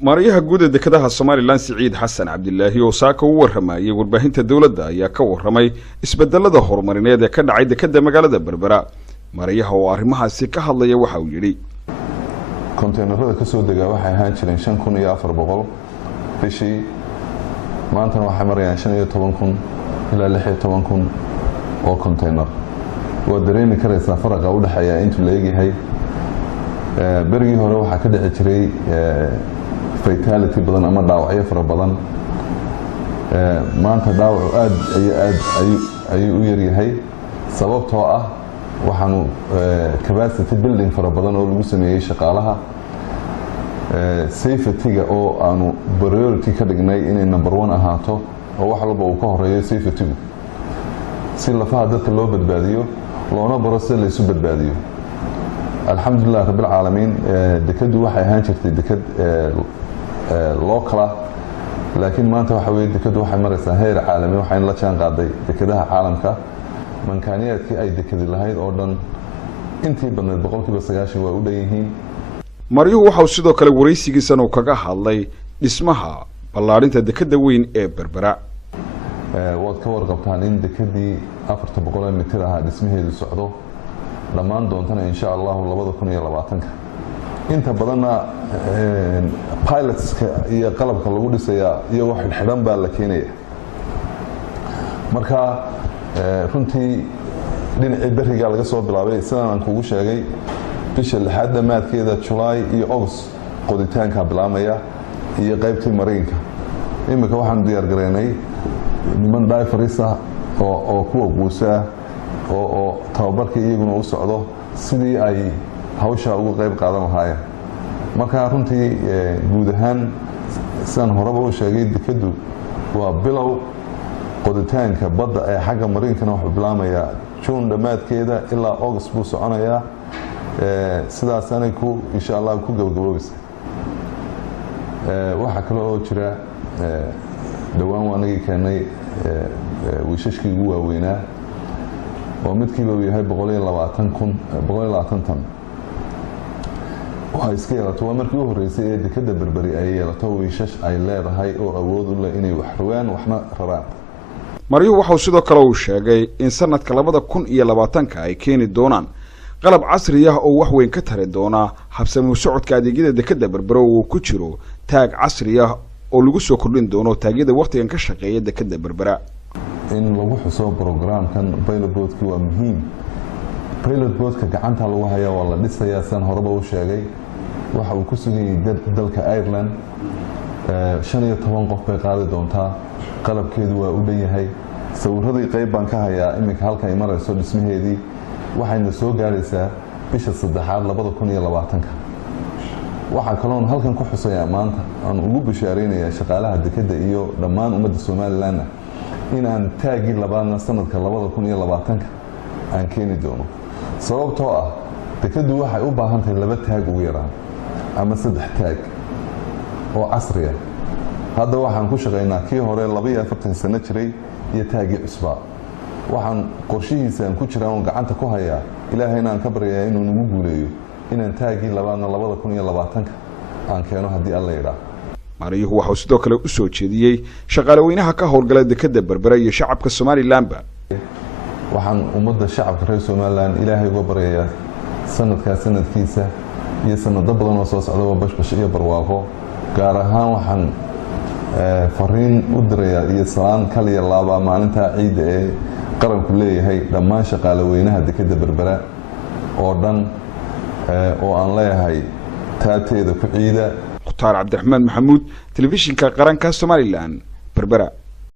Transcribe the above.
maariyaha guud ee dekedaha Somaliland Siciid Xasan Cabdilaahi oo saaka u warramayay warbaahinta dawladda ayaa ka warramay isbedelada horumarineed ee ka dhacay dekeda magaalada Berbera. maariyaha oo arrimahaasi ka hadlaya waxa uu yiri konteenarada ka soo dega waxay ahaan jireen 5400 bishii maanta waxay marayaan 15000 ilaa 16000 oo konteenar oo dareemi karaysa faraqa u dhaxeeya inta la eegyahay berigii hore waxa ka dhici jiray fatality badan ama dhaawacyo fara badan maanta dhaawac aad ayuu u yar yahay sababtoo ah waxaanu capacity building fara badan oo lagu sameeyay shaqaalaha safety-ga oo aanu priority ka dhignay inay number 1 ahaato oo wax walba uu ka horeeyo safety-gu si lafaha dadka loo badbaadiyo loona baro sida la isu badbaadiyo alxamdulillah rabbil caalamiin dekadu waxay ahaan jirtay dekad local laakiin maanta waxa weeye dekadu waxay maraysaa heer caalami waxayna la jaan qaaday dekadaha caalamka mankaaniyaadkii ay dekadi lahayd oo dhan intii badneed 90% waa u dhanyihiin. maryuhu waxa uu sidoo kale wareysigiisan uu kaga hadlay dhismaha ballaarinta dekada weyn ee Berbera. waad ka warqabtaan in dekadii 400 mitir ah dhismaheedu socdo dhamaan doontana insha Allah 2020 inta badanna pilotska iyo qalabka lagu dhisaya iyo wax xidhan baa la keenaya marka runtii dhinacii bariga laga soo bilaabay sidaan aan kugu sheegay bisha 6 dhamaadkeeda July iyo August qoditaanka bilaamaya iyo qaybtii mariinka imika waxaan diyaar gareynay niman diverisa oo kuwa guusa oo tababarka iyaguna u socdo sidii ay hawsha ugu qayb qaadan lahaayeen marka runtii guud ahaan sidaan horeba u sheegay dekadu waa bilow qoditaanka badda ee xagga mariinkana wuxuu bilaamayaa June dhamaadkeeda ilaa August buu soconayaa sidaas aanay ku insha Allah ku gabagaboobaysa waxa kale oo jira dhawaan waanagii keenay wiishashkii ugu waaweynaa oo midkiiba uu yahay 120 tan waxa iska yeelato waa markii u horeysay ee dekada Berberi ay yeelato wiishash ay leedahay oo awood u leh inay wax rogaan waxna raraan. maryuhu waxa uu sidoo kale uu sheegay in sanadka 2020 ay keeni doonaan qalab casri ah oo wax weyn ka tari doona habsami u socodka adeegyada dekada Berbera oo ku jiro taag casri ah oo lagu soo kordhin doono taageerada waqtigan ka shaqeeya dekada Berbera. in lagu xuso programkan pilot boat-ki waa muhiim pilot boat-ka gacanta lagu hayaa waa la dhisayaa san horeba u sheegay waxa uu ku sugan yahay dalka Ireland 15 qof bay qaadi doontaa qalabkeedu waa u dhan yahay sawirradii qayb baan ka hayaa imika halka ay marayso dhismaheedii waxayna soo gaaraysaa bisha 3aad 2020 waxa kaloon halkan ku xusayaa maanta aan ugu bishaareynaya shaqaalaha dekada iyo dhammaan ummadda Somaliland in aan taagi labaadna sanadka 2020 aan keeni doono sababtoo ah dekadu waxay u baahan tahay 2 taag ugu yaraan ama 3 taag oo casri ah hadda waxaan ku shaqeynaa kii hore 42 sano jiray iyo taagi cusba waxaan qorshihiisa ku jiraan gacanta ku hayaa ilaahayna aan ka baryayaa inuu nagu guuleeyo inaan taagi labaadna 2020 aan keeno haddii alla yiraahdo. maryuhu waxa uu sidoo kale u soo jeediyay shaqaale weynaha ka howlgala dekada Berbera iyo shacabka Somaliland waxaan ummadda shacabka reer Somaliland ilaahay uga baryayaa sanadkiisa iyo sanado badan oo soo socda bashbash iyo barwaaqo gaar ahaan waxaan fariin u dirayaa iyo salaan kaliya laaba maalinta ciida ee qaranku leeyahay dhammaan shaqaale weynaha dekada Berbera oo dhan oo aan leeyahay taateeda ku ciida Mukhtaar Cabdiraxmaan Maxamuud telefishinka qaranka Somaliland Berbera.